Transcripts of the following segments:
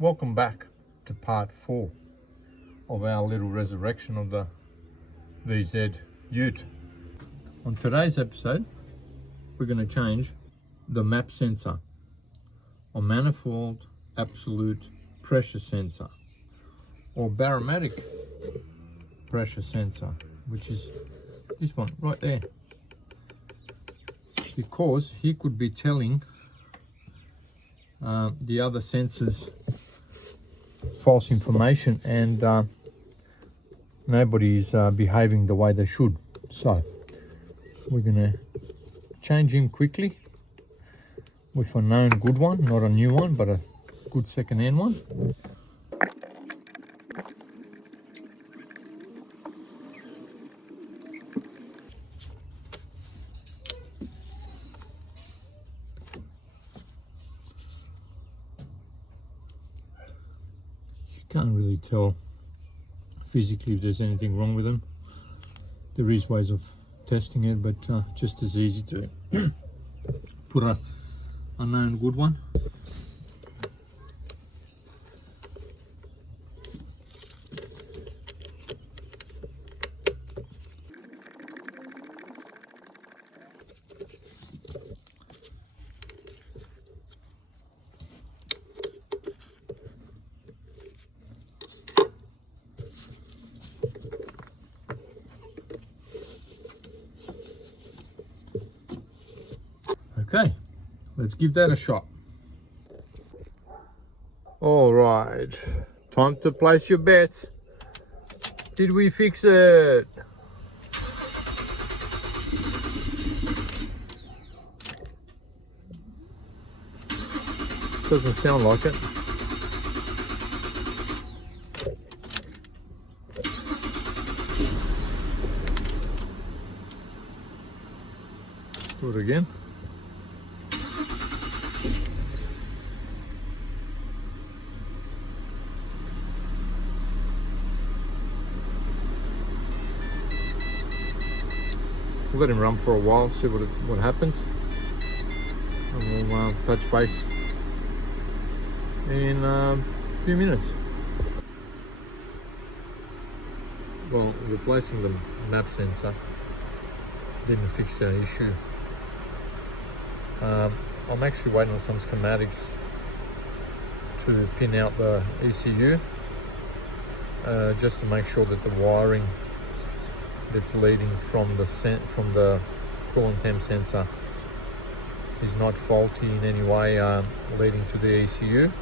Welcome back to part 4 of our little resurrection of the VZ Ute. On today's episode, we're going to change the MAP sensor, or manifold absolute pressure sensor, or barometric pressure sensor, which is this one right there, because he could be telling the other sensors false information, and nobody's behaving the way they should. So we're gonna change him quickly with a known good one, not a new one, but a good second-hand one. Can't really tell physically if there's anything wrong with them. There is ways of testing it, but just as easy to put a known good one. Okay, let's give that a shot. All right, time to place your bets. Did we fix it? Doesn't sound like it. Do it again. We'll let him run for a while, see what happens, and we'll touch base in a few minutes. Well, replacing the MAP sensor didn't fix the issue. I'm actually waiting on some schematics to pin out the ECU, just to make sure that the wiring that's leading from the coolant temp sensor is not faulty in any way, leading to the ECU.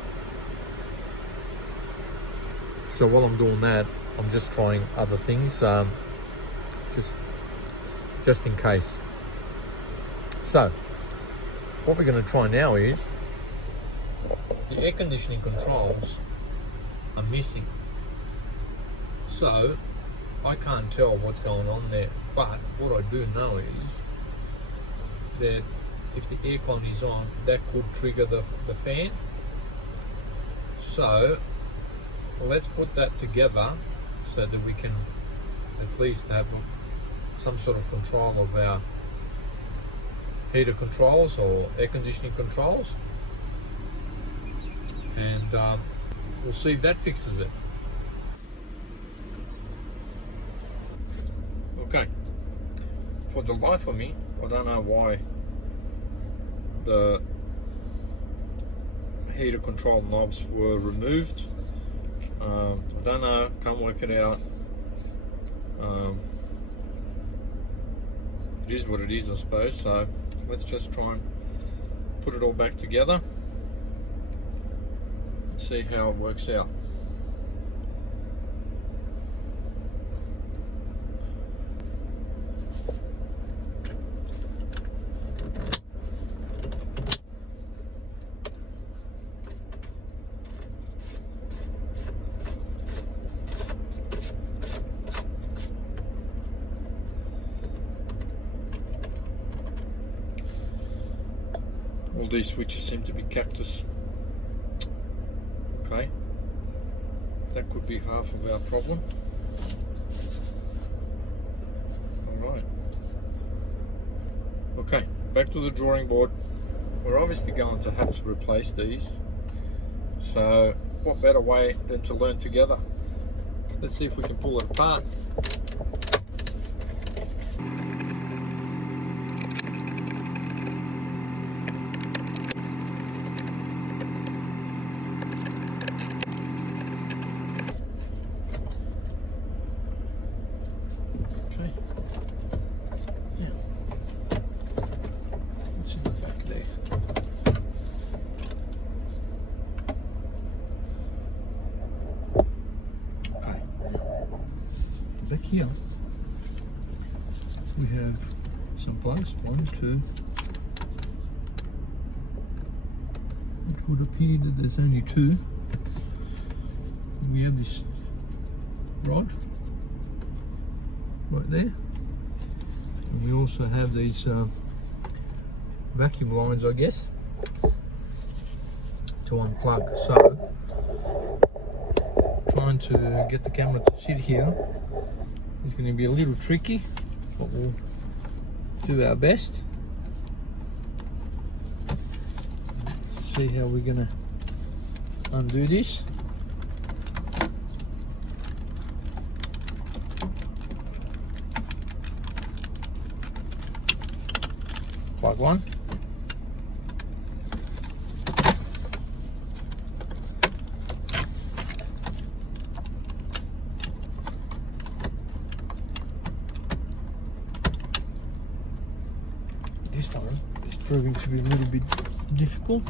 So while I'm doing that, I'm just trying other things, just in case. So what we're going to try now is the air conditioning controls are missing. So I can't tell what's going on there, but what I do know is that if the aircon is on, that could trigger the fan. So let's put that together so that we can at least have some sort of control of our heater controls or air conditioning controls, and we'll see if that fixes it. Okay, for the life of me, I don't know why the heater control knobs were removed. I don't know, can't work it out. It is what it is, I suppose. So let's just try and put it all back together and see how it works out. All these switches seem to be cactus. Okay, that could be half of our problem. Alright. Okay, back to the drawing board. We're obviously going to have to replace these. So what better way than to learn together. Let's see if we can pull it apart. Okay. Yeah. What's in the back there? Okay. Back here we have some plugs. 1, 2. It would appear that there's only 2. We have this rod right there, and we also have these vacuum lines, I guess, to unplug. So trying to get the camera to sit here is going to be a little tricky, but we'll do our best. See how we're going to undo this. Plug 1. This one is proving to be a little bit difficult.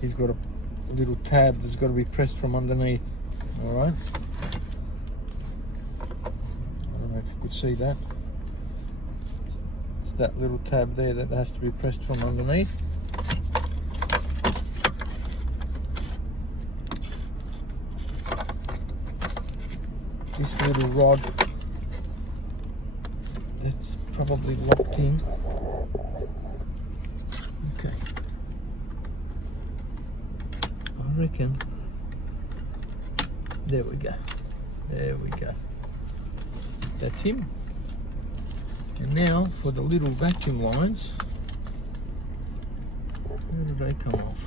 He's got a little tab that's got to be pressed from underneath. All right. I don't know if you could see that. It's that little tab there that has to be pressed from underneath. This little rod that's probably locked in. Okay. I reckon. There we go. There we go. That's him. And now for the little vacuum lines. Where did they come off?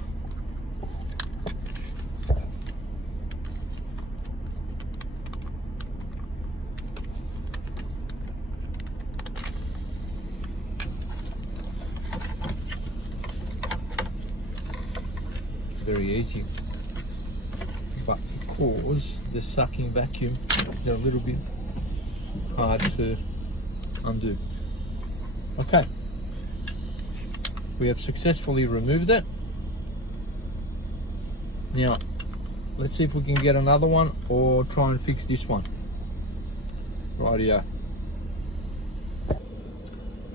Very easy, but because the sucking vacuum, they're a little bit hard to undo. Okay, we have successfully removed it. Now let's see if we can get another one or try and fix this one. Rightio.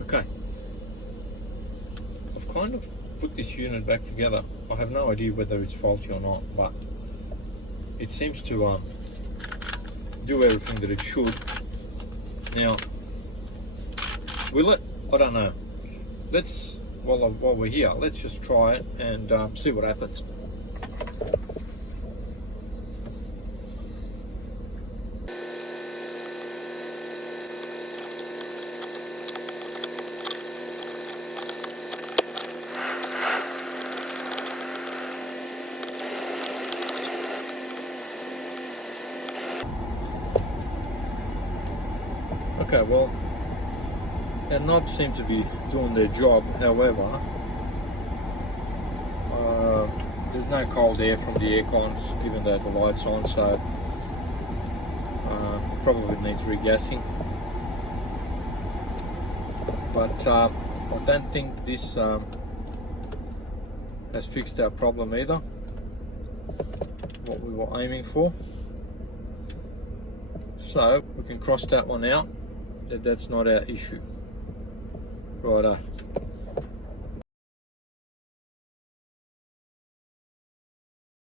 Okay, I've kind of put this unit back together. I have no idea whether it's faulty or not, but it seems to do everything that it should. Now, will it? I don't know. Let's, while we're here, let's just try it and see what happens. Okay, well, our knobs seem to be doing their job. However, there's no cold air from the aircon, even though the light's on, so probably needs regassing. But I don't think this has fixed our problem either, what we were aiming for. So we can cross that one out. That's not our issue. Righto.